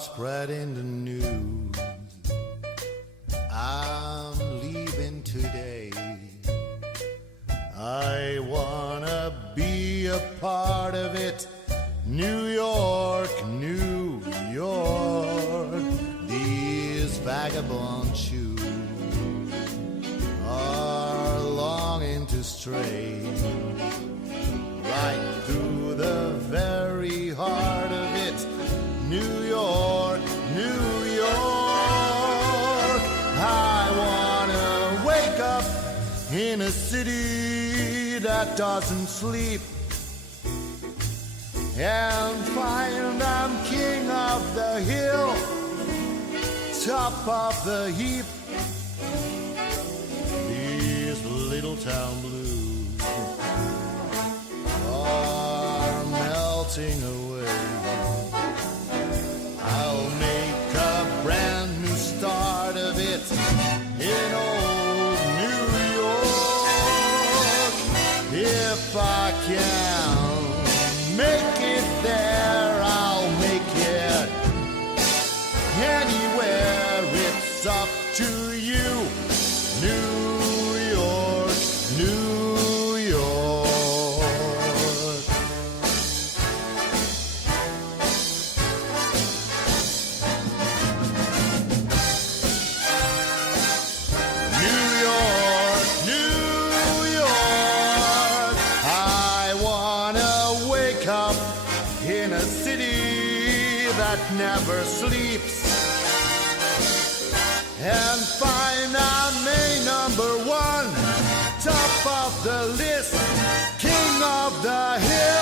start spreading the news. I'm leaving today. I wanna be a part of it. New York, New York. These vagabond shoes are longing to stray right through the very heart of it. New York, New York. I wanna wake up in a city that doesn't sleep and find I'm king of the hill, top of the heap. These little town blues are melting away. I'll make a brand new start of it in old New York. If I can make it there, I'll make it anywhere. It's up to you. New York, New York. New York, New York. I wanna wake up in a city that never sleeps and find I'm a number one, top of the list, king of the hill.